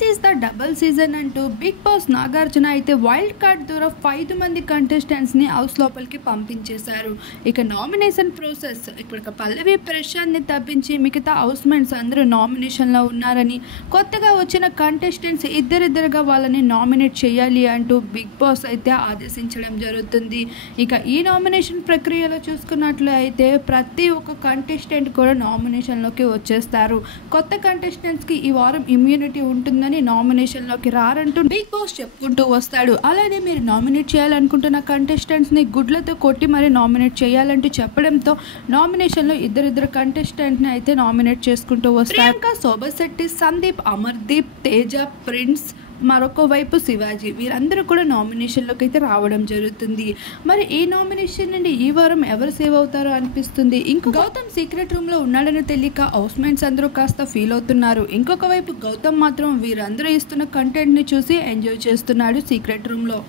This is the double season అంటూ big boss Nagarjuna అయితే wild card ద్వారా 5 మంది కంటెస్టెంట్స్ని హౌస్ లోపలికి పంపించేశారు. ఇక నామినేషన్ ప్రాసెస్ ఇప్పుడు పల్లవి ప్రశాంత్ని తప్పించి మిగతా హౌస్మేట్స్ అందరూ నామినేషన్లో ఉన్నారని, కొత్తగా వచ్చిన కంటెస్టెంట్స్ ఇద్దరిద్దరుగా వాళ్ళని నామినేట్ చేయాలి అంటూ బిగ్ బాస్ అయితే ఆదేశించడం జరుగుతుంది. ఇక ఈ నామినేషన్ ప్రక్రియలో చూసుకున్నట్లు అయితే ప్రతి ఒక్క కంటెస్టెంట్ కూడా నామినేషన్లోకి వచ్చేస్తారు. కొత్త కంటెస్టెంట్స్కి ఈ వారం ఇమ్యూనిటీ ఉంటుంది, నామినేషన్లోకి రారంటూ బిగ్ బాస్ చెప్పుకుంటూ వస్తాడు. అలానే మీరు నామినేట్ చేయాలనుకుంటున్న కంటెస్టెంట్స్ని గుడ్లతో కొట్టి మరి నామినేట్ చేయాలంటూ చెప్పడంతో నామినేషన్లో ఇద్దరిద్దరు కంటెస్టెంట్ని అయితే నామినేట్ చేసుకుంటూ వస్తారు. ప్రియాంక, శోభశెట్టి, సందీప్, అమర్దీప్, తేజ, ప్రిన్స్, మరొక వైపు శివాజీ, వీరందరూ కూడా నామినేషన్లోకి అయితే రావడం జరుగుతుంది. మరి ఈ నామినేషన్ నుండి ఈ వారం ఎవరు సేవ్ అవుతారో అనిపిస్తుంది. గౌతమ్ సీక్రెట్ రూమ్ లో ఉన్నాడని తెలియక హౌస్ మేట్స్ అందరూ కాస్త ఫీల్ అవుతున్నారు. ఇంకొక వైపు గౌతమ్ మాత్రం వీరందరూ ఇస్తున్న కంటెంట్ ని చూసి ఎంజాయ్ చేస్తున్నాడు సీక్రెట్ రూమ్ లో.